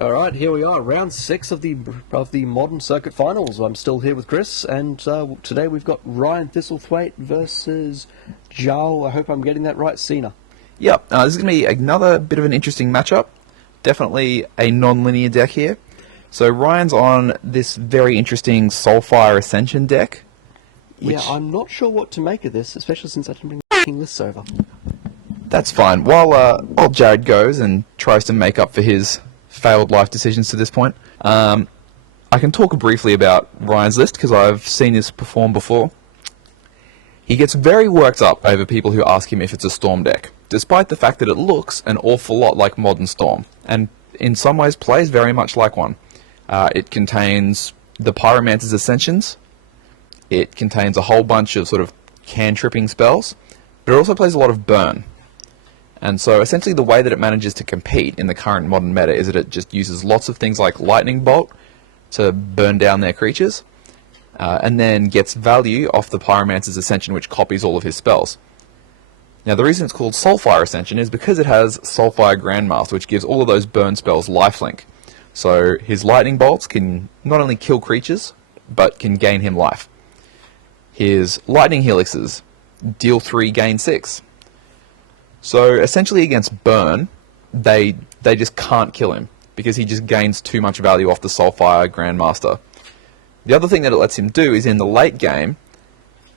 All right, here we are, round 6 of the modern circuit finals. I'm still here with Chris, and today we've got Ryan Thistlethwaite versus Jarl. I hope I'm getting that right, Cena. Yep, this is going to be another bit of an interesting matchup. Definitely a non-linear deck here. So Ryan's on this very interesting Soulfire Ascension deck. Yeah, I'm not sure what to make of this, especially since I didn't bring the lists over. That's fine. While Jared goes and tries to make up for his failed life decisions to this point, I can talk briefly about Ryan's list because I've seen this perform before. He gets very worked up over people who ask him if it's a Storm deck, despite the fact that it looks an awful lot like Modern Storm, and in some ways plays very much like one. It contains the Pyromancer's Ascensions, it contains a whole bunch of sort of cantripping spells, but it also plays a lot of burn. And so essentially the way that it manages to compete in the current modern meta is that it just uses lots of things like Lightning Bolt to burn down their creatures, and then gets value off the Pyromancer's Ascension, which copies all of his spells. Now the reason it's called Soulfire Ascension is because it has Soulfire Grandmaster, which gives all of those burn spells lifelink. So his Lightning Bolts can not only kill creatures, but can gain him life. His Lightning Helixes deal 3, gain 6. So essentially against burn, they just can't kill him, because he just gains too much value off the Soulfire Grandmaster. The other thing that it lets him do is in the late game,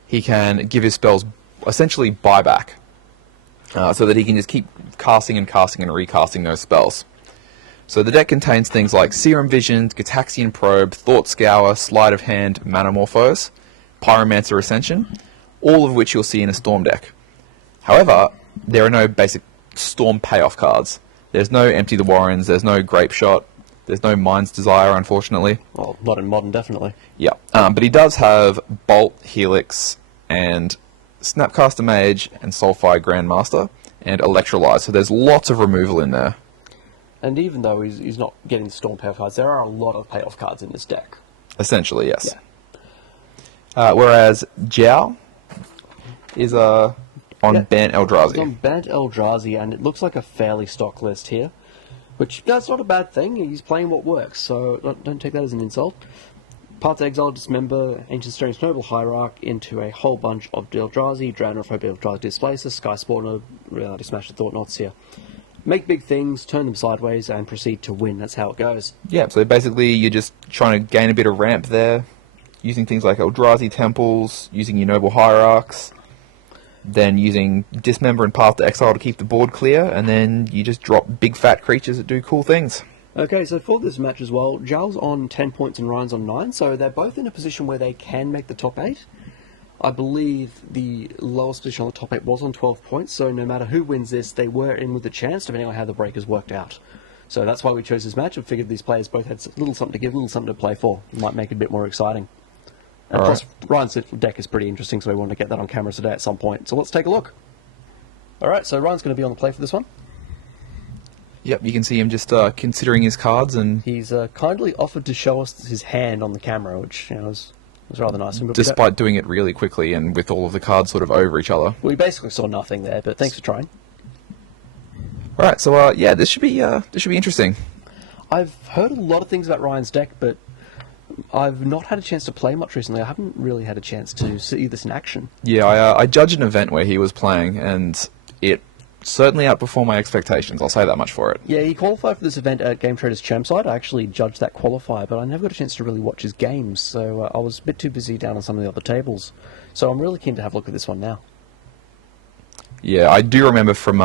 he can give his spells essentially buyback, so that he can just keep casting and casting and recasting those spells. So the deck contains things like Serum Vision, Gataxian Probe, Thought Scour, Sleight of Hand, Manamorphose, Pyromancer Ascension, all of which you'll see in a Storm deck. However, there are no basic Storm payoff cards. There's no Empty the Warrens, there's no Grape Shot, there's no Mind's Desire, unfortunately. Well, not in Modern, definitely. Yeah, but he does have Bolt, Helix, and Snapcaster Mage, and Soulfire Grandmaster, and Electrolyze, so there's lots of removal in there. And even though he's not getting Storm payoff cards, there are a lot of payoff cards in this deck. Essentially, yes. Yeah. Whereas Jiao is on Bant Eldrazi. He's on Bant Eldrazi, and it looks like a fairly stock list here, which that's not a bad thing. He's playing what works, so don't take that as an insult. Path to Exile, Dismember, Ancient Strange Noble Hierarch into a whole bunch of Eldrazi, Draenor Eldrazi Displacer, Sky Spawner, Reality Smasher, Thought-Knots here. Make big things, turn them sideways, and proceed to win. That's how it goes. Yeah, so basically you're just trying to gain a bit of ramp there, using things like Eldrazi Temples, using your Noble Hierarchs, then using Dismember and Path to Exile to keep the board clear, and then you just drop big fat creatures that do cool things. Okay, so for this match as well, Jarl's on 10 points and Ryan's on 9, so they're both in a position where they can make the top 8. I believe the lowest position on the top 8 was on 12 points, so no matter who wins this, they were in with a chance, depending on how the breakers worked out. So that's why we chose this match. I figured these players both had a little something to give, a little something to play for. It might make it a bit more exciting. And plus, Ryan's deck is pretty interesting, so we wanted to get that on camera today at some point. So let's take a look. Alright, so Ryan's going to be on the play for this one. Yep, you can see him just considering his cards, and he's kindly offered to show us his hand on the camera, which was rather nice. Despite doing it really quickly and with all of the cards sort of over each other. We basically saw nothing there, but thanks for trying. Alright, so yeah, this should be interesting. I've heard a lot of things about Ryan's deck, but I've not had a chance to play much recently. I haven't really had a chance to see this in action. Yeah, I judged an event where he was playing, and it certainly outperformed my expectations. I'll say that much for it. Yeah, he qualified for this event at Game Trader's Chermside. I actually judged that qualifier, but I never got a chance to really watch his games, so I was a bit too busy down on some of the other tables. So I'm really keen to have a look at this one now. Yeah, I do remember from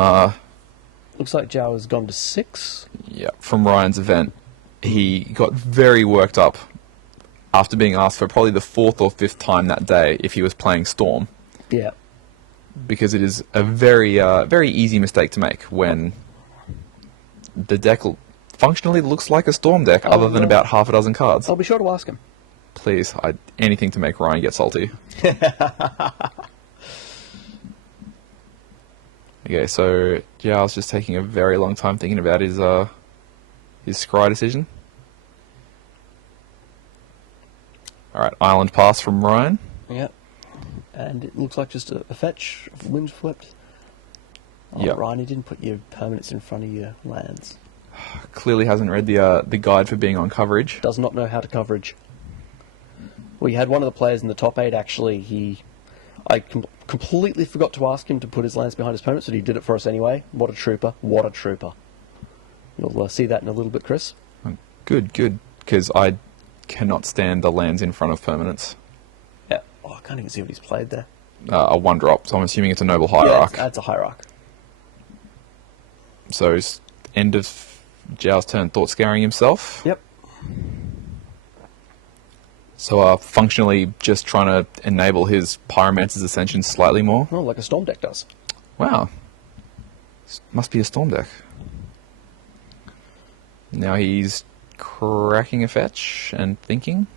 looks like Zhao has gone to 6. Yeah, from Ryan's event, he got very worked up after being asked for probably the 4th or 5th time that day if he was playing Storm. Yeah. Because it is a very easy mistake to make when the deck functionally looks like a Storm deck, other than about half a dozen cards. I'll be sure to ask him. Please, anything to make Ryan get salty. Okay, so Zhao's just taking a very long time thinking about his scry decision. Alright, Island Pass from Ryan. Yep. And it looks like just a fetch of Windswept. Oh, yep. Ryan, you didn't put your permanents in front of your lands. Clearly hasn't read the guide for being on coverage. Does not know how to coverage. We had one of the players in the top 8, actually. I completely forgot to ask him to put his lands behind his opponents, but he did it for us anyway. What a trooper. What a trooper. You'll see that in a little bit, Chris. Good, because I cannot stand the lands in front of permanents. Yeah. Oh, I can't even see what he's played there. A 1-drop, so I'm assuming it's a Noble Hierarch. Yeah, it's a Hierarch. So, end of Zhao's turn, thought scouring himself. Yep. So, functionally just trying to enable his Pyromancer's Ascension slightly more. Oh, like a Storm deck does. Wow. Must be a Storm deck. Now he's cracking a fetch and thinking.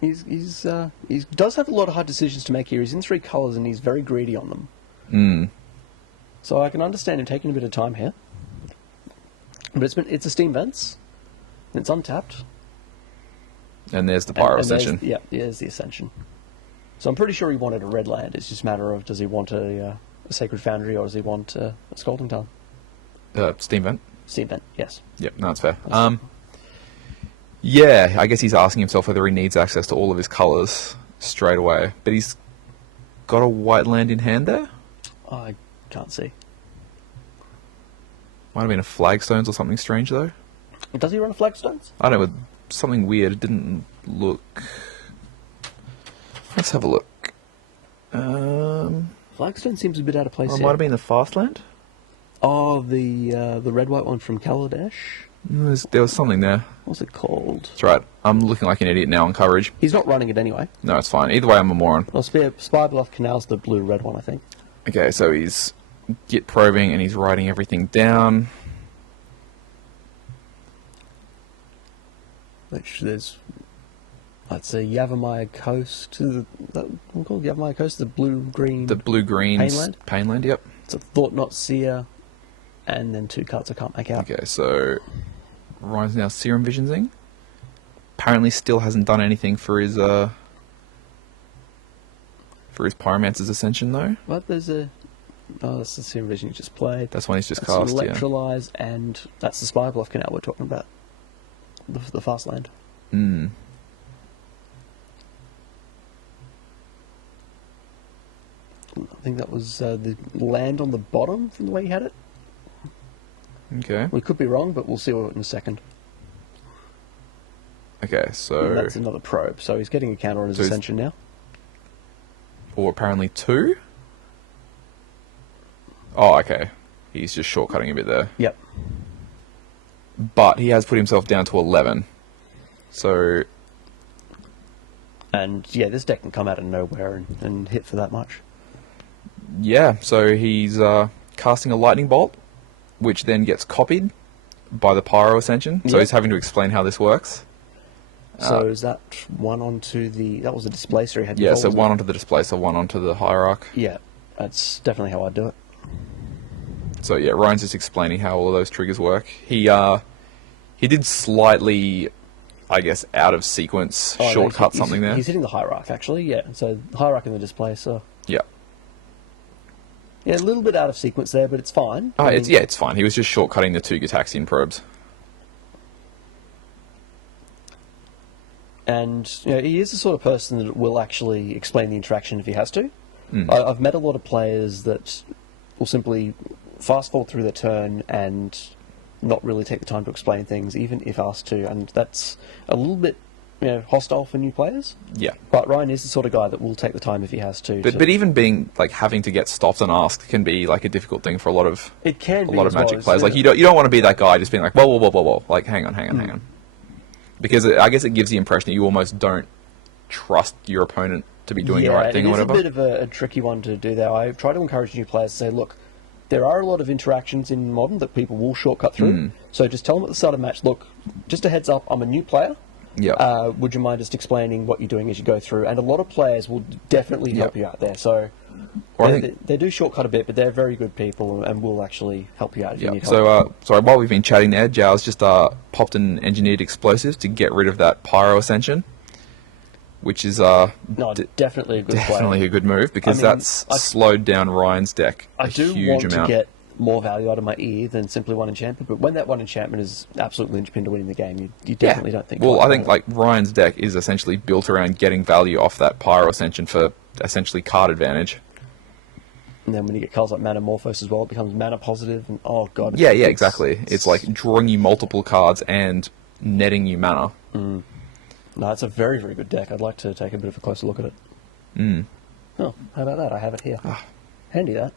He does have a lot of hard decisions to make here. He's in 3 colours and he's very greedy on them. So I can understand him taking a bit of time here. But it's a Steam Vents. It's untapped. And there's the Pyro Ascension. There's the Ascension. So I'm pretty sure he wanted a red land. It's just a matter of, does he want a Sacred Foundry or does he want a Scalding Tarn? Steam Vent. Steam Vent, yes. Yep, no, that's fair. Yeah, I guess he's asking himself whether he needs access to all of his colours straight away. But he's got a white land in hand there? I can't see. Might have been a Flagstones or something strange, though. Does he run a Flagstones? I don't know, something weird. It didn't look... Let's have a look. Flagstone seems a bit out of place It here. might have been the Fast Land? Oh, the red-white one from Kaladesh? There was something there. What's it called? That's right. I'm looking like an idiot now on coverage. He's not running it anyway. No, it's fine. Either way, I'm a moron. Well, Spy Bluff Canal's the blue-red one, I think. Okay, so he's git probing and he's writing everything down. Which there's... Let's see, Yavimaya Coast. What called Yavimaya Coast? The blue-green... The blue-green... Painland? Painland, yep. It's a Thought Not Seer, and then 2 cards I can't make out. Okay, so... Ryan's now Serum Visionsing. Apparently still hasn't done anything for his Pyromancer's Ascension, though. But there's a... Oh, that's the Serum Vision you just played. That's one he's just That's cast, yeah. Electrolyze, and that's the Spy Bluff Canal we're talking about. The fast land. Hmm. I think that was the land on the bottom from the way he had it. Okay. We could be wrong, but we'll see in a second. Okay, so... And that's another probe, so he's getting a counter on his So he's- Ascension now. Or apparently 2? Oh, okay. He's just shortcutting a bit there. Yep. But he has put himself down to 11. So... And yeah, this deck can come out of nowhere and hit for that much. Yeah, so he's casting a Lightning Bolt, which then gets copied by the Pyro Ascension. So Yep. he's having to explain how this works. So is that one onto the... That was the displacer he had. Yeah, before, so wasn't one it? onto the Displacer, one onto the Hierarch. Yeah, that's definitely how I'd do it. So yeah, Ryan's just explaining how all of those triggers work. He did slightly, I guess, out of sequence Oh, no, shortcut he's- something there. He's hitting the Hierarch, actually, yeah. So Hierarch and the displacer. Yeah. Yeah, a little bit out of sequence there, but it's fine. Oh, I mean, it's fine. He was just shortcutting the 2 Gitaxian probes. And you know, he is the sort of person that will actually explain the interaction if he has to. Mm. I've met a lot of players that will simply fast forward through their turn and not really take the time to explain things, even if asked to, and that's a little bit hostile for new players. Yeah. But Ryan is the sort of guy that will take the time if he has to. But even being like having to get stopped and asked can be like a difficult thing for a lot of Magic players. Like you don't want to be that guy just being like whoa, like hang on, because I guess it gives the impression that you almost don't trust your opponent to be doing the right thing or whatever. It's a bit of a tricky one to do there. I try to encourage new players to say, look, there are a lot of interactions in Modern that people will shortcut through. So just tell them at the start of the match, look, just a heads up, I'm a new player. Yeah. Would you mind just explaining what you're doing as you go through? And a lot of players will definitely help you out there. So they do shortcut a bit, but they're very good people and will actually help you out if you need help. So, sorry, while we've been chatting there, Zhao's just popped an engineered explosive to get rid of that Pyro Ascension, which is definitely a good play. Definitely a good move, because that's slowed down Ryan's deck a huge amount. To get more value out of my ear than simply one enchantment. But when that one enchantment is absolute linchpin to winning the game, you definitely don't think. Well, I think like Ryan's deck is essentially built around getting value off that Pyro Ascension for essentially card advantage. And then when you get cards like Mana Morphos as well, it becomes mana positive, and oh god. Yeah, exactly. It's like drawing you multiple cards and netting you mana. No, it's a very, very good deck. I'd like to take a bit of a closer look at it. Oh, how about that? I have it here. Handy, that.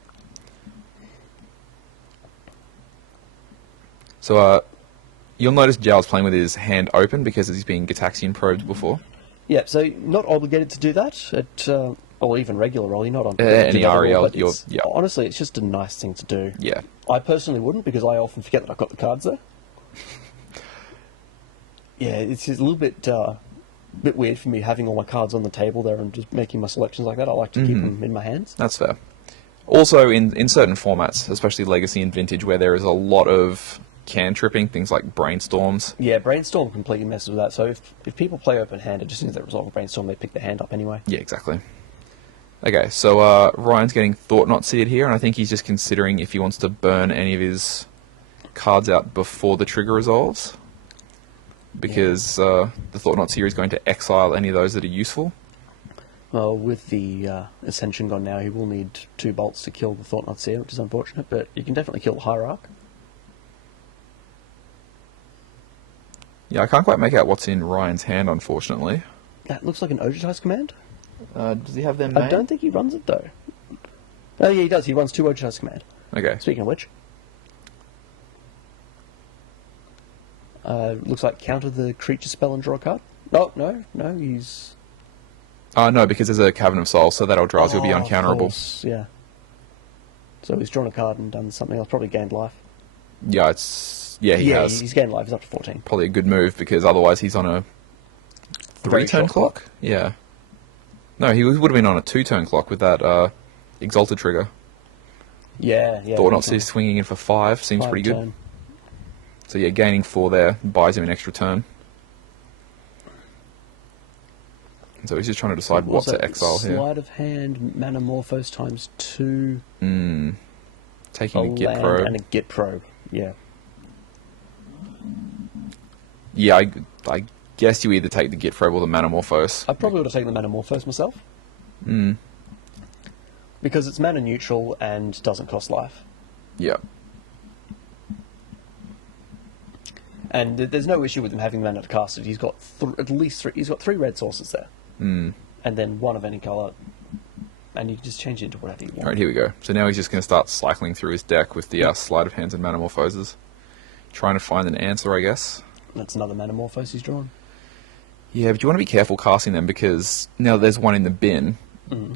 So, you'll notice Jal's playing with his hand open because he's been Gitaxian probed before. Yeah, so not obligated to do that at, or even regular roll. You're not on any REL. Honestly, it's just a nice thing to do. Yeah. I personally wouldn't because I often forget that I've got the cards there. Yeah, it's just a little bit weird for me having all my cards on the table there and just making my selections like that. I like to keep them in my hands. That's fair. Also, in certain formats, especially Legacy and Vintage, where there is a lot of cantripping, things like brainstorms. Yeah, brainstorm completely messes with that. So if people play open hand, it just means they resolve a brainstorm, they pick their hand up anyway. Yeah, exactly. Okay, so Ryan's getting Thought Not Seared here, and I think he's just considering if he wants to burn any of his cards out before the trigger resolves. Because the Thought Not Seer is going to exile any of those that are useful. Well, with the Ascension gone now, he will need 2 bolts to kill the Thought Not Seer, which is unfortunate, but you can definitely kill the Hierarch. Yeah, I can't quite make out what's in Ryan's hand, unfortunately. That looks like an Ojitize command. Does he have them I don't think he runs it, though. Oh, yeah, he does. He runs 2 Ojitize command. Okay. Speaking of which... looks like counter the creature spell and draw a card. Oh, no, he's... No, because there's a Cavern of Souls, so that Eldrazi will be uncounterable. Of course, yeah. So he's drawn a card and done something else, probably gained life. Yeah, he has. He's gained life, he's up to 14. Probably a good move, because otherwise he's on a 3-turn clock? Yeah. No, he would have been on a 2-turn clock with that Exalted trigger. Yeah. Thought Not Seer swinging in for 5, seems pretty good. So yeah, gaining 4 there buys him an extra turn. And so he's just trying to decide what to exile here. Sleight of hand, Mana Morphos times 2. Taking a Git Probe. And a Git Probe, yeah. Yeah, I guess you either take the Git Probe or the Mana Morphos. I probably would have taken the Mana Morphos myself. Because it's mana neutral and doesn't cost life. Yep. And there's no issue with him having mana to cast it. He's got at least 3. He's got 3 red sources there, and then 1 of any color, and you can just change it into whatever you want. All right, here we go. So now he's just going to start cycling through his deck with the Sleight of Hands and Mana Morphoses, trying to find an answer, I guess. That's another Mana Morphos he's drawn. Yeah, but you want to be careful casting them because now there's 1 in the bin.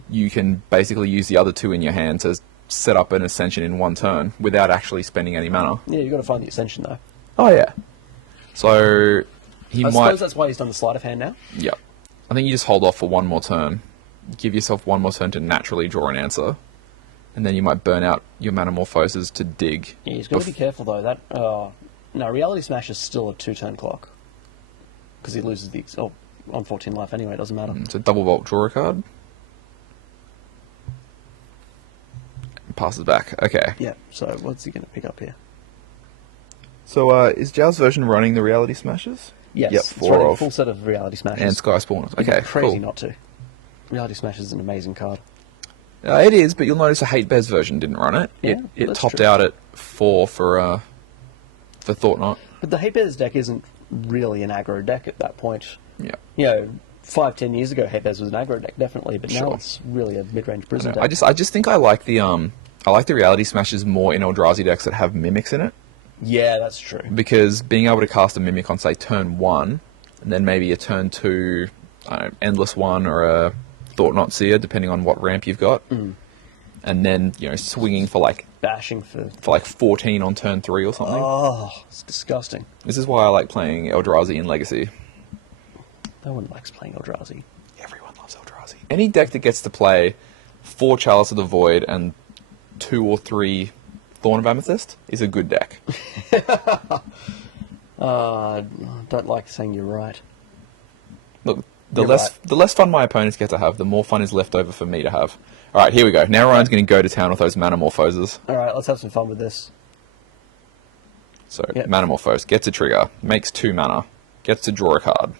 You can basically use the other 2 in your hand to set up an Ascension in 1 turn without actually spending any mana. Yeah, you've got to find the Ascension though. Oh yeah. So he I might. suppose that's why he's done the sleight of hand now. Yep. I think you just hold off for 1 more turn, give yourself 1 more turn to naturally draw an answer, and then you might burn out your Mana Morphoses to dig. Yeah, he's got to be careful though. That no, Reality Smash is still a 2-turn clock because he loses the on 14 life anyway. It doesn't matter. It's a double vault draw a card. Passes back. Okay. Yeah. So what's he going to pick up here? So is Jal's version running the Reality Smashes? Yes. Yep, It's 4 running a of. full set of Reality Smashes. And Sky Spawners. It'd be Okay, crazy cool. not to. Reality Smash is an amazing card. It is, but you'll notice the Hate Bears version didn't run it. Yeah, it that's topped true. out at 4 for Thought Not. But the Hate Bears deck isn't really an aggro deck at that point. Yeah. You know, 5-10 years ago, Hate Bears was an aggro deck, definitely, but now Sure. it's really a mid-range prison deck. I just think I like the Reality Smashes more in Eldrazi decks that have Mimics in it. Yeah, that's true. Because being able to cast a Mimic on, say, turn 1, and then maybe a turn 2, Endless 1 or a Thought Not Seer, depending on what ramp you've got, and then, swinging for Bashing for 14 on turn 3 or something. Oh, it's disgusting. This is why I like playing Eldrazi in Legacy. No one likes playing Eldrazi. Everyone loves Eldrazi. Any deck that gets to play 4 Chalice of the Void and 2 or 3 Thorn of Amethyst is a good deck. I don't like saying you're right. Look, The You're less right. the less fun my opponents get to have, the more fun is left over for me to have. All right, here we go. Now Ryan's going to go to town with those Manamorphoses. All right, let's have some fun with this. So Yep. Manamorphose gets a trigger, makes 2 mana, gets to draw a card.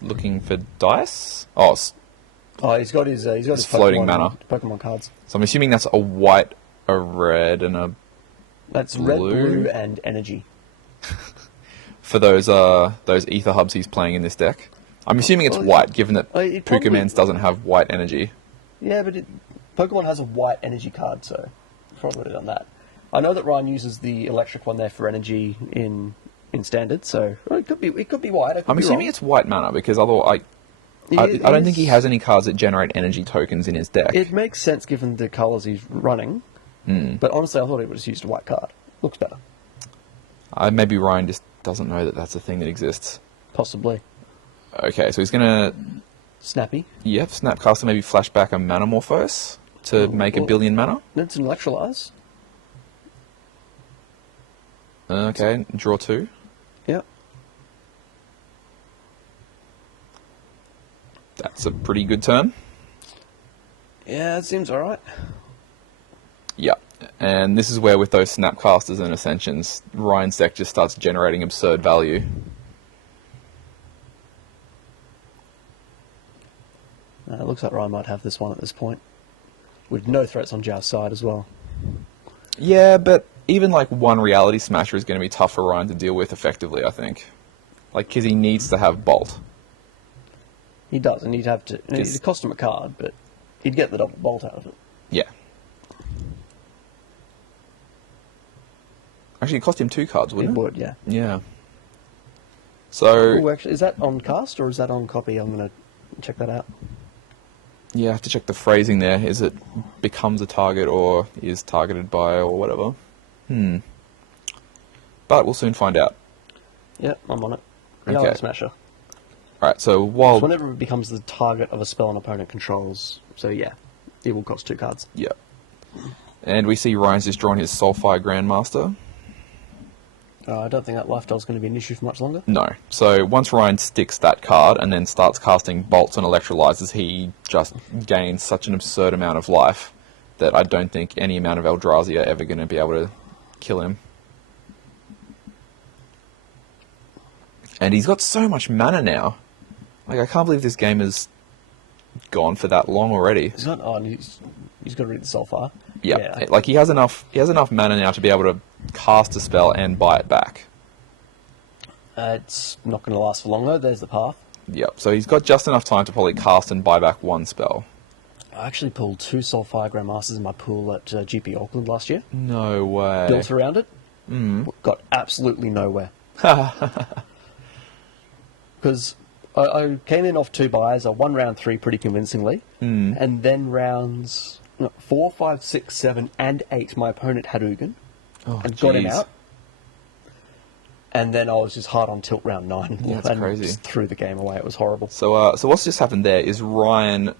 Looking for dice. Oh, he's got his floating Pokemon cards. So I'm assuming that's a white, a red, and a That's red, blue? blue, and energy. for those ether hubs he's playing in this deck. I'm assuming it's Well, white, given that it probably- Pukamans doesn't have white energy. Yeah, but Pokemon has a white energy card, so probably would have done that. I know that Ryan uses the electric one there for energy in standard, so it could be white. I could I'm be assuming wrong. it's white mana because otherwise, I don't think he has any cards that generate energy tokens in his deck. It makes sense given the colours he's running, but honestly, I thought he would have used a white card. Looks better, Maybe Ryan just doesn't know that that's a thing that exists. possibly. Okay, so he's gonna Snappy. Snapcaster, maybe flash back a Manamorphose to make a well- billion mana. It's an electrolyze. Okay, draw 2. Yep. That's a pretty good turn. Yeah, it seems alright. Yeah, and this is where with those Snapcasters and Ascensions, Ryan's deck just starts generating absurd value. It looks like Ryan might have this one at this point, with no threats on Zhao's side as well. Yeah, but even like one Reality Smasher is going to be tough for Ryan to deal with effectively, I think. Like, because he needs to have Bolt. He does, and he'd have to. It'd cost him a card, but he'd get the double bolt out of it. Yeah. Actually, it cost him 2 cards, It wouldn't it? would, yeah. Yeah. So, Oh, actually, is that on cast or is that on copy? I'm going to check that out. yeah, I have to check the phrasing there. Is it becomes a target or is targeted by or whatever? But we'll soon find out. Yep, I'm on it. Okay. Reality Smasher. Alright, so while... So whenever it becomes the target of a spell an opponent controls, so yeah, it will cost 2 cards. Yeah. And we see Ryan's just drawn his Soulfire Grandmaster. I don't think that lifesteal is going to be an issue for much longer. No. So once Ryan sticks that card and then starts casting bolts and electrolyzers, he just gains such an absurd amount of life that I don't think any amount of Eldrazi are ever going to be able to kill him. And he's got so much mana now. Like, I can't believe this game has gone for that long already. He's got he's got to read the Soulfire. Yeah. Like, he has enough mana now to be able to cast a spell and buy it back. It's not going to last for long though. There's the path. Yep. So he's got just enough time to probably cast and buy back 1 spell. I actually pulled 2 Soulfire Grandmasters in my pool at GP Auckland last year. No way. Built around it. Got absolutely nowhere. Because I came in off 2 buys. I won round 3 pretty convincingly. And then rounds 4, 5, 6, 7, and 8, my opponent had Ugin. And got him jeez. out. And then I was just hard on tilt round 9 Yeah, that's and crazy. just threw the game away. It was horrible. So what's just happened there is Ryan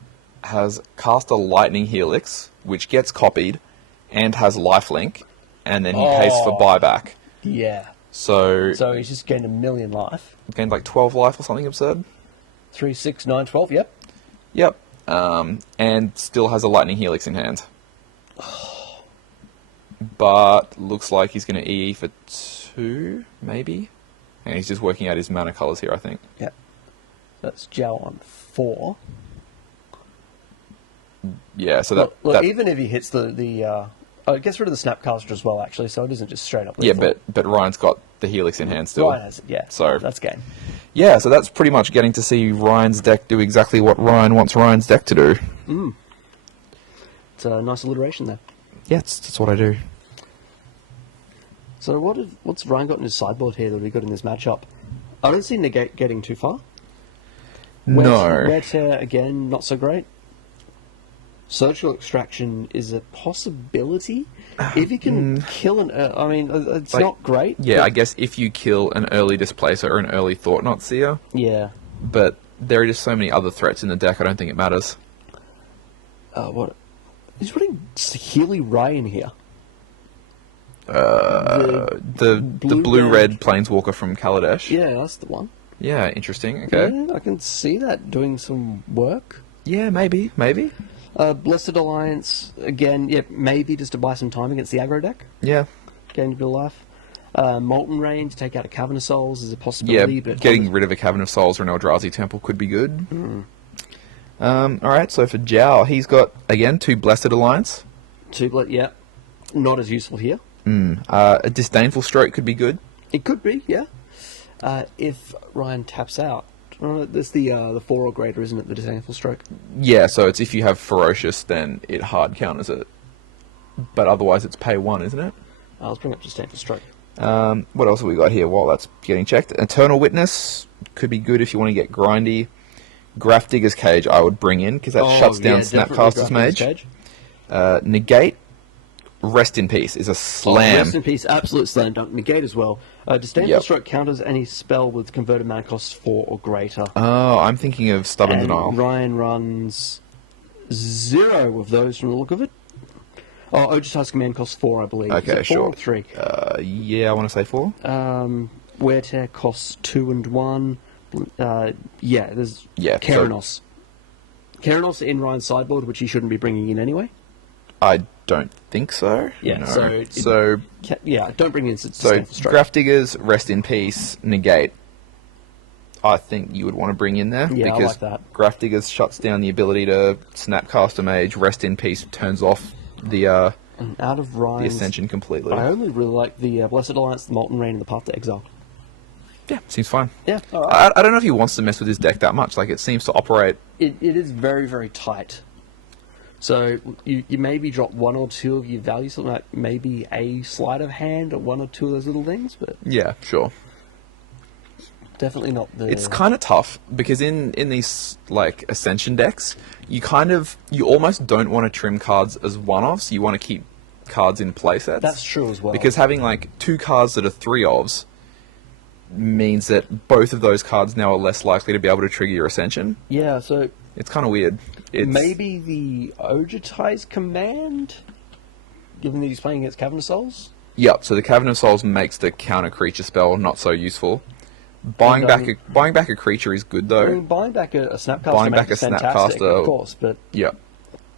has cast a Lightning Helix, which gets copied, and has lifelink, and then he pays for buyback. Yeah. So So he's just gained 1,000,000 life. gained like 12 life or something absurd. 3, 6, 9, 12, yep. Yep. And still has a Lightning Helix in hand. But looks like he's going to EE for 2, maybe? And he's just working out his mana colours here, I think. Yep. That's Zhao on 4. Yeah, so that... Look, that even if he hits it gets rid of the Snapcaster as well, actually, so it isn't just straight up yeah, lethal. but Ryan's got the Helix in hand still. Ryan has it, yeah. So- that's game. Yeah, so that's pretty much getting to see Ryan's deck do exactly what Ryan wants Ryan's deck to do. It's a nice alliteration there. Yeah, that's what I do. So what's Ryan got in his sideboard here that he got in this matchup? I don't see Negate getting too far. No. Wear Tear, again, not so great. Surgical Extraction is a possibility. If you can kill it's Like, not great. Yeah, but- I guess if you kill an early Displacer or an early Thought Knot Seer, Yeah. but there are just so many other threats in the deck, I don't think it matters. What? He's putting Healy Ray in here. The blue-red Planeswalker from Kaladesh. Yeah, that's the one. Yeah, interesting. Okay. Yeah, I can see that doing some work. Yeah, maybe. Blessed Alliance, again, yeah, maybe just to buy some time against the aggro deck. Yeah. Gain a bit of life. Molten Rain to take out a Cavern of Souls is a Yeah, possibility. But getting rid of a Cavern of Souls or an Eldrazi Temple could be good. Alright, so for Jow, he's got, again, 2 Blessed Alliance. Yeah, not as useful here. A Disdainful Stroke could be good. It could be, yeah. If Ryan taps out. There's the 4 or greater, isn't it? The Disdainful Stroke. Yeah, so it's if you have Ferocious, then it hard counters it. But otherwise it's pay 1, isn't it? Let's bring up Disdainful Stroke. What else have we got here while that's getting checked? Eternal Witness could be good if you want to get grindy. Grafdigger's Cage I would bring in, because that shuts down Snapcaster's Mage. Negate, Rest in Peace is a slam. Rest in Peace, absolute slam dunk. Negate as well. Disdainful Stroke counters any spell with converted mana cost 4 or greater. Oh, I'm thinking of Stubborn Denial. Ryan runs 0 of those from the look of it. Oh, Ojutai's command costs 4, I believe. Okay, is it 4 sure. or 3? Yeah, I want to say 4. Wear Tear costs 2 and 1. There's Keranos. Keranos in Ryan's sideboard, which he shouldn't be bringing in anyway. I don't think so. Yeah, no. don't bring in Grafdiggers, Rest in Peace, Negate. I think you would want to bring in there. Yeah, because I like that. Grafdiggers shuts down the ability to Snapcaster Mage. Rest in Peace turns off the and out of Ryan's, the Ascension completely. I only really like the Blessed Alliance, the Molten Rain, and the Path to Exile. Yeah, seems fine. Yeah, all right. I don't know if he wants to mess with his deck that much. Like, it seems to operate... It is very, very tight. So you maybe drop 1 or 2 of your values, something like maybe a sleight of hand or 1 or 2 of those little things, but... Yeah, sure. Definitely not the... It's kind of tough, because in these, like, Ascension decks, you almost don't want to trim cards as one-offs. You want to keep cards in playsets. That's true as well. Because having, like, 2 cards that are 3-ofs means that both of those cards now are less likely to be able to trigger your Ascension. Yeah, so... It's kind of weird. Maybe the Ojutai's command, given that he's playing against Cavern of Souls? Yep, so the Cavern of Souls makes the counter creature spell not so useful. Buying back a creature is good, though. I mean, buying back a Snapcaster is fantastic, of course, but... Yeah.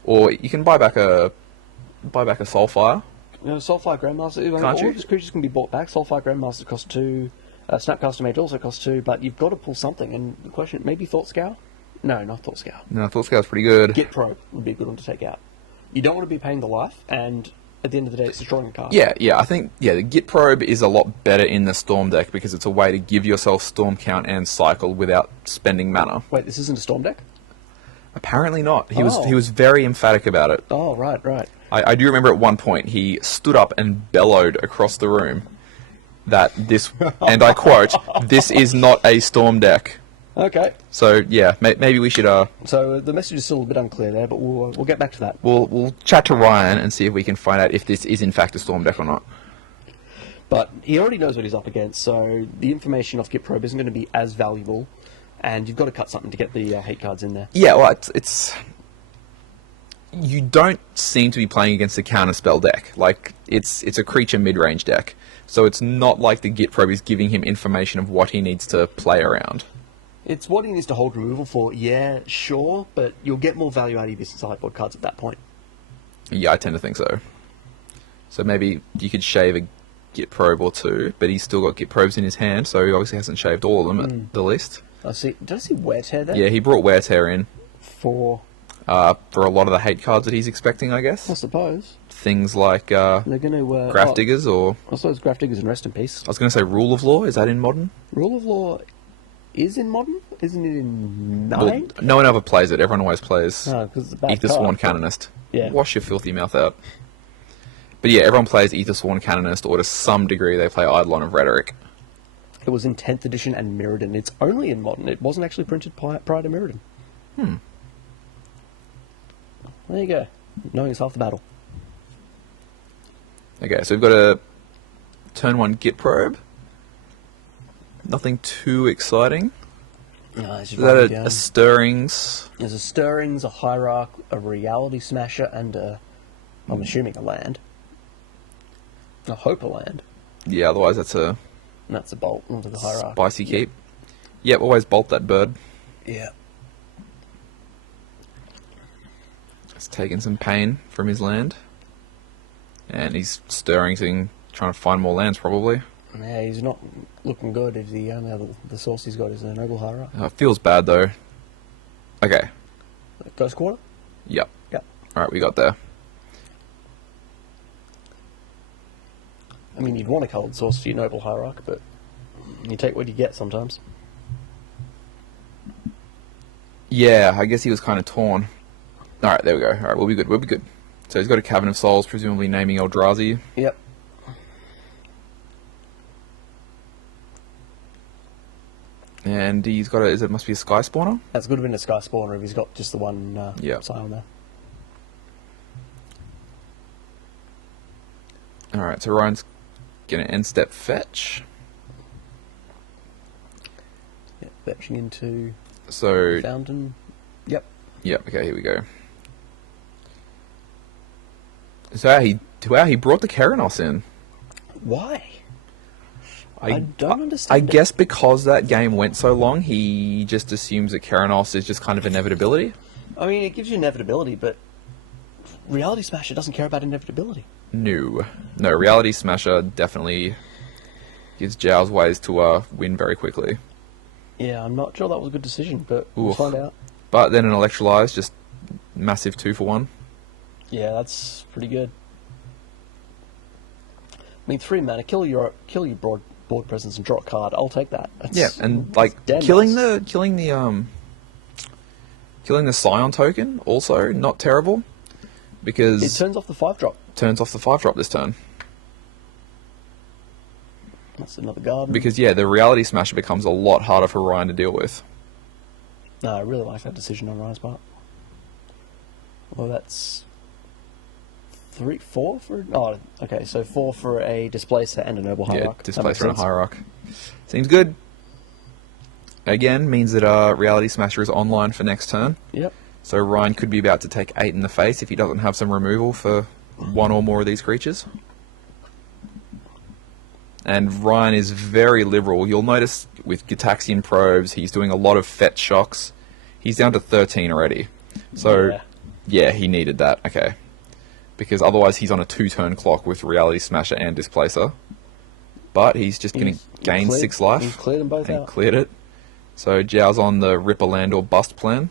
Or you can buy back a Soulfire. Soulfire Grandmaster, Can't all you? of his creatures can be bought back. Soulfire Grandmaster costs 2, Snapcaster Mage also costs 2, but you've got to pull something, and the question, maybe Thought Scour? No, not Thought Scour. No, Thought Scour's pretty good. Git Probe would be a good one to take out. You don't want to be paying the life, and at the end of the day, it's destroying a card. Yeah, I think, the Git Probe is a lot better in the Storm deck, because it's a way to give yourself Storm count and cycle without spending mana. Wait, this isn't a Storm deck? Apparently not. He was very emphatic about it. Oh, right. I do remember at one point he stood up and bellowed across the room that this, and I quote, "This is not a Storm deck." Okay. So yeah, maybe we should. So the message is still a bit unclear there, but we'll get back to that. We'll chat to Ryan and see if we can find out if this is in fact a Storm deck or not. But he already knows what he's up against, so the information off Git Probe isn't going to be as valuable, and you've got to cut something to get the hate cards in there. Yeah, well, it's you don't seem to be playing against a counterspell deck. Like it's a creature mid-range deck, so it's not like the Git Probe is giving him information of what he needs to play around. It's what he needs to hold removal for, yeah, sure, but you'll get more value out of your sideboard cards at that point. Yeah, I tend to think so. So maybe you could shave a Git Probe or 2, but he's still got Git Probes in his hand, so he obviously hasn't shaved all of them at the least. Did I see Wear Tear there? Yeah, he brought Wear Tear in. For a lot of the hate cards that he's expecting, I guess. I suppose. Things like they're going to Grafdiggers or... I suppose Grafdiggers and Rest in Peace. I was going to say Rule of Law. Is that in Modern? Rule of Law is in Modern? Isn't it in 9? Well, no one ever plays it. Everyone always plays because it's a bad Ether card. Sworn Canonist. Yeah. Wash your filthy mouth out. But yeah, everyone plays Ether Sworn Canonist, or to some degree they play Eidolon of Rhetoric. It was in 10th edition and Mirrodin. It's only in Modern. It wasn't actually printed prior to Mirrodin. There you go. Knowing is half the battle. Okay, so we've got a turn 1 Git Probe. Nothing too exciting. No, Is that a Stirrings? There's a Stirrings, a Hierarch, a Reality Smasher, and I'm assuming a land. I hope a land. Yeah, otherwise that's a And that's a bolt into the Hierarch. spicy keep. Yep, always bolt that bird. Yeah. It's taking some pain from his land. And he's stirring thing, trying to find more lands, probably. Yeah, he's not looking good if the only other the source he's got is a Noble Hierarch. It feels bad, though. Okay. Ghost Quarter? Yep. Yep. Alright, we got there. I mean, you'd want a coloured source for your Noble Hierarch, but you take what you get sometimes. Yeah, I guess he was kind of torn. Alright, there we go. Alright, we'll be good. We'll be good. So he's got a Cavern of Souls, presumably naming Eldrazi. Yep. And he's got a... It must be a Sky Spawner? That's good to be a Sky Spawner if he's got just the one Scion there. Alright, so Ryan's going to end step fetch. Yeah, fetching into So... Fountain. Yep. Yep, okay, here we go. So he brought the Keranos in. Why? I don't understand. I guess because that game went so long, he just assumes that Keranos is just kind of inevitability. I mean, it gives you inevitability, but Reality Smasher doesn't care about inevitability. No, Reality Smasher definitely gives Giles ways to win very quickly. Yeah, I'm not sure that was a good decision, but we'll find out. But then an Electrolyze, just massive 2-for-1. Yeah, that's pretty good. I mean, 3 mana, kill your board presence and draw a card. I'll take that. Yeah, and like killing the Scion token also not terrible because it turns off the 5-drop. Turns off the 5-drop this turn. That's another garden. Because yeah, the Reality Smasher becomes a lot harder for Ryan to deal with. No, I really like that decision on Ryan's part. Well, that's 4 for... Oh, okay, so 4 for a Displacer and a Noble Hierarch. Yeah, Displacer and a Hierarch. Seems good. Again, means that Reality Smasher is online for next turn. Yep. So Ryan could be about to take 8 in the face if he doesn't have some removal for one or more of these creatures. And Ryan is very liberal. You'll notice with Gitaxian Probes, he's doing a lot of fetch shocks. He's down to 13 already. So, yeah, he needed that. Okay. Because otherwise he's on a 2-turn clock with Reality Smasher and Displacer. But he's just going to gain 6 life. He's cleared them both and out. Cleared it. So Zhao's on the Rip a Land or Bust plan.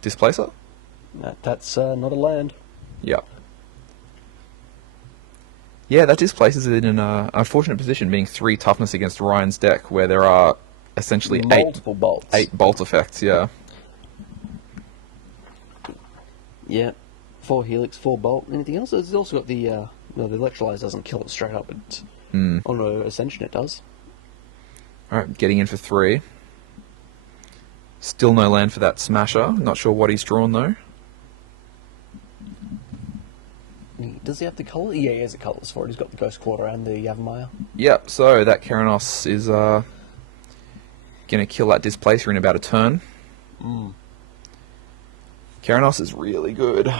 Displacer? That's not a land. Yep. Yeah, that displaces it in an unfortunate position, being 3 toughness against Ryan's deck, where there are essentially multiple bolts. 8 bolt effects, yeah. Yeah. 4 Helix, 4 Bolt. Anything else? It's also got the... no, the Electrolyze doesn't kill it straight up. But on Ascension it does. Alright, getting in for 3. Still no land for that Smasher. Not sure what he's drawn, though. Does he have the colour? Yeah, he has the colours for it. He's got the Ghost Quarter and the Yavimaya. Yep, so that Keranos is going to kill that Displacer in about a turn. Keranos is really good.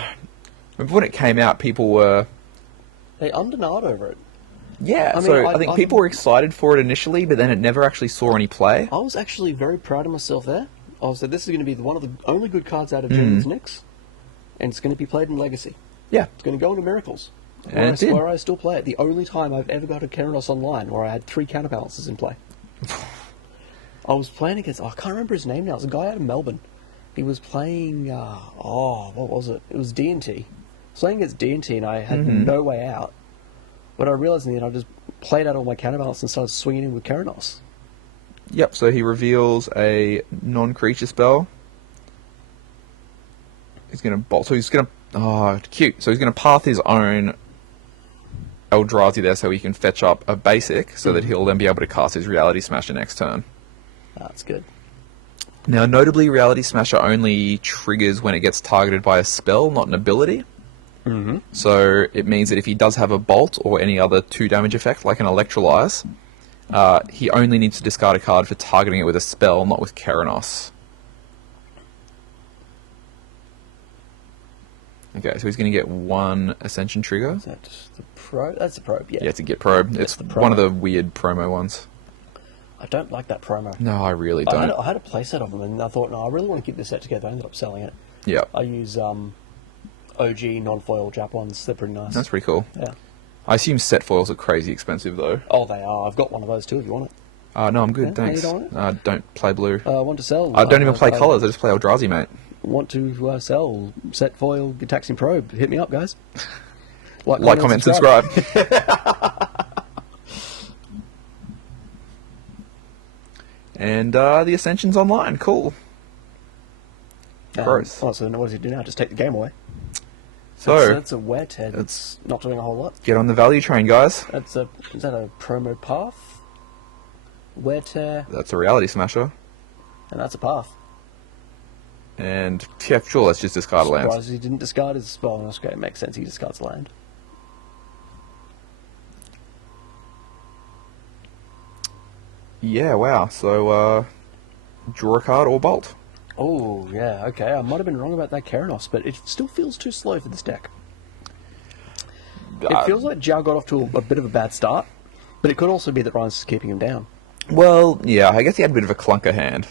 Remember when it came out, people were... They undenied over it. Yeah, I mean, so I think people were excited for it initially, but then it never actually saw any play. I was actually very proud of myself there. I was like, this is going to be one of the only good cards out of Jaden's Nyx, and it's going to be played in Legacy. Yeah. It's going to go into Miracles. And it did. Where I still play it. The only time I've ever got a Keranos online where I had 3 counterbalances in play. I was playing against... I can't remember his name now. It was a guy out of Melbourne. He was playing... what was it? It was D&T. I was playing against D&T and I had no way out. But I realised in the end I just played out all my counterbalance and started swinging in with Keranos. Yep, so he reveals a non-creature spell. He's going to bolt. So he's going to... Oh, cute. So he's going to path his own Eldrazi there so he can fetch up a basic so that he'll then be able to cast his Reality Smasher next turn. That's good. Now, notably, Reality Smasher only triggers when it gets targeted by a spell, not an ability. So it means that if he does have a Bolt or any other 2 damage effect, like an Electrolyze, he only needs to discard a card for targeting it with a spell, not with Keranos. Okay, so he's going to get 1 Ascension trigger. Is that the probe? That's the probe, yeah. Yeah, to get probe. It's one of the weird promo ones. I don't like that promo. No, I really don't. I had a playset of them, and I thought, no, I really want to keep this set together. I ended up selling it. Yeah. I use OG non-foil Jap ones. They're pretty nice. That's pretty cool. Yeah. I assume set foils are crazy expensive, though. Oh, they are. I've got one of those too if you want it. No, I'm good, Yeah, thanks. you don't want it? I don't play blue. Want to sell? I don't even play colours, I just play Eldrazi, mate. Want to sell set foil Gitaxian Probe? Hit me up, guys. Like, comment, subscribe. And the Ascension's online, cool. Gross. Oh, so then what does he do now? Just take the game away? So, That's a wet head. It's not doing a whole lot. get on the value train, guys. Is that a promo path? Wear tear, That's a reality smasher. and that's a path. And, yeah, sure, let's just discard a land. Surprised he didn't discard his spell. That's okay, it makes sense. He discards land. Yeah, wow. So, draw a card or bolt. Oh, yeah, okay. I might have been wrong about that Keranos, but it still feels too slow for this deck. It feels like Zhao got off to a bit of a bad start, but it could also be that Ryan's just keeping him down. Well, yeah, I guess he had a bit of a clunker hand.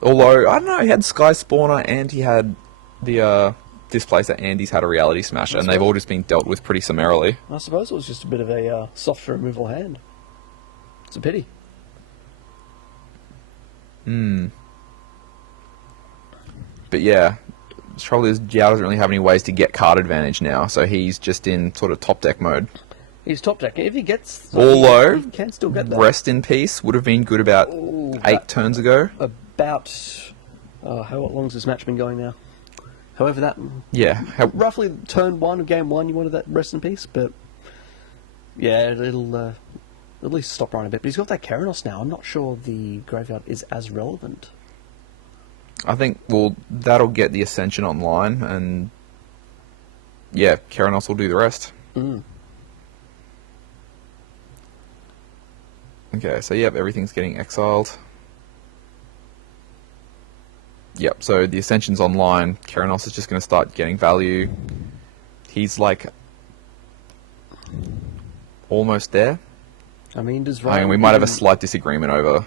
Although, I don't know, he had Sky Spawner and he had the Displacer and he's had a Reality Smasher, and they've all just been dealt with pretty summarily. I suppose it was just a bit of a soft removal hand. It's a pity. But yeah, the trouble is Jiao doesn't really have any ways to get card advantage now, so he's just in sort of top deck mode. He's top deck. If he gets... Although, he can still get that. Rest in Peace would have been good about Ooh, 8 turns ago. About... how long's this match been going now? However that... Yeah. Roughly turn 1 of game 1, you wanted that Rest in Peace, but... Yeah, it'll at least stop Ryan a bit. But he's got that Keranos now. I'm not sure the graveyard is as relevant. I think, well, that'll get the Ascension online, and yeah, Keranos will do the rest. Okay, so yep, everything's getting exiled. Yep, so the Ascension's online, Keranos is just going to start getting value. He's like almost there. I mean, does I Ryan... mean, we might have a slight disagreement over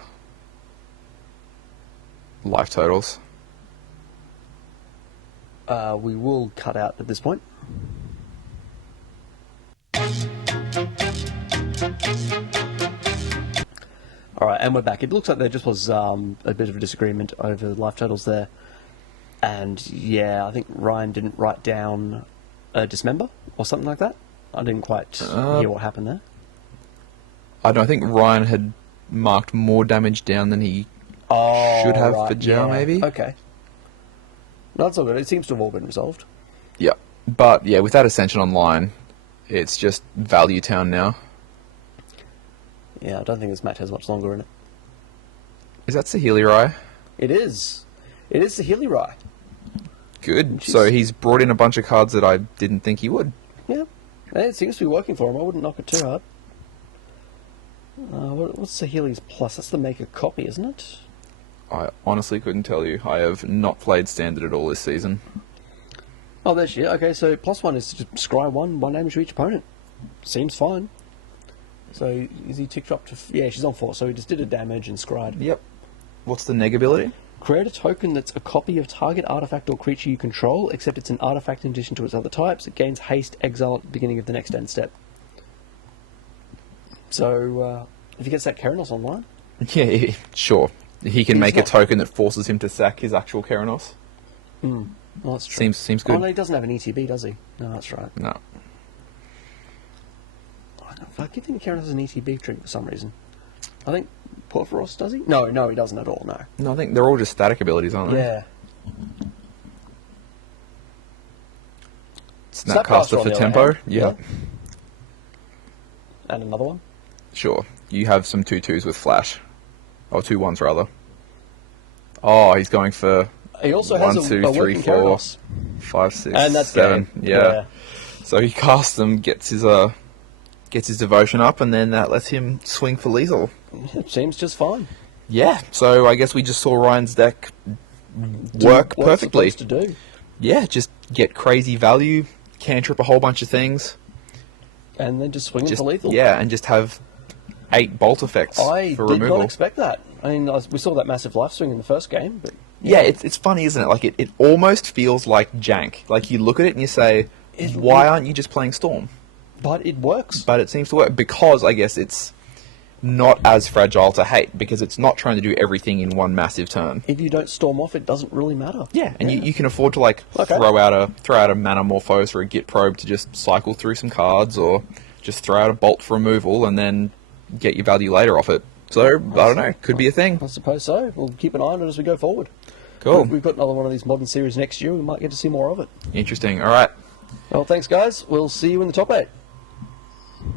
life totals. We will cut out at this point. Alright, and we're back. It looks like there just was a bit of a disagreement over life totals there. And yeah, I think Ryan didn't write down a dismember or something like that. I didn't quite hear what happened there. I don't think Ryan had marked more damage down than he should have for Jiao, maybe? Okay. No, that's all good. It seems to have all been resolved. Yeah, but yeah, with that Ascension online, it's just Value Town now. Yeah, I don't think this match has much longer in it. Is that Saheeli Rai? It is. It is Saheeli Rai. Good. Jeez. So he's brought in a bunch of cards that I didn't think he would. Yeah. It seems to be working for him. I wouldn't knock it too hard. What's Saheeli's plus? That's the make a copy, isn't it? I honestly couldn't tell you. I have not played Standard at all this season. Oh, there she is. Okay, so +1 is to just scry one damage to each opponent. Seems fine. So, is he ticked up to... Yeah, she's on 4, so he just did a damage and scried. Yep. What's the neg ability? Create a token that's a copy of target artifact or creature you control, except it's an artifact in addition to its other types. It gains haste, exile at the beginning of the next end step. So, if he gets that Keranos online... Yeah, sure. He can He's make not- a token that forces him to sack his actual Keranos. Well, that's true. Seems Oh, good. no, he doesn't have an ETB, does he? No, that's right. No. I keep thinking Keranos has an ETB trigger for some reason. I think Porphyros, does he? No, he doesn't at all, no. No, I think they're all just static abilities, aren't they? Yeah. Snapcaster on for the other tempo? hand. Yeah. And another one? Sure. You have some 2/2s with flash. Or 2/1s, rather. Oh, he's going for He also 1, has 2, a 3, working 4, Keranos. 5, 6, And that's 7. game. Yeah. So he casts them, gets his devotion up, and then that lets him swing for lethal. It seems just fine. Yeah. So I guess we just saw Ryan's deck Do work what it's perfectly. supposed to do. Yeah, just get crazy value, cantrip a whole bunch of things. And then just swing him Just, for lethal. yeah, and just have 8 bolt effects I for did removal. not expect that. I mean, we saw that massive life swing in the first game, but Yeah, it's funny, isn't it? Like, it almost feels like jank. Like, you look at it and you say, why aren't you just playing Storm? but it works. But it seems to work because, I guess, it's not as fragile to hate because it's not trying to do everything in one massive turn. If you don't storm off, it doesn't really matter. Yeah, and you can afford to like Okay. throw out a Mana Morphose or a Git Probe to just cycle through some cards, or just throw out a Bolt for removal and then get your value later off it. So I don't know, could be a thing. I suppose so. We'll keep an eye on it as we go forward. Cool, We've got another one of these modern series next year. We might get to see more of it. interesting. All right, Well, thanks, guys. We'll see you in the top 8.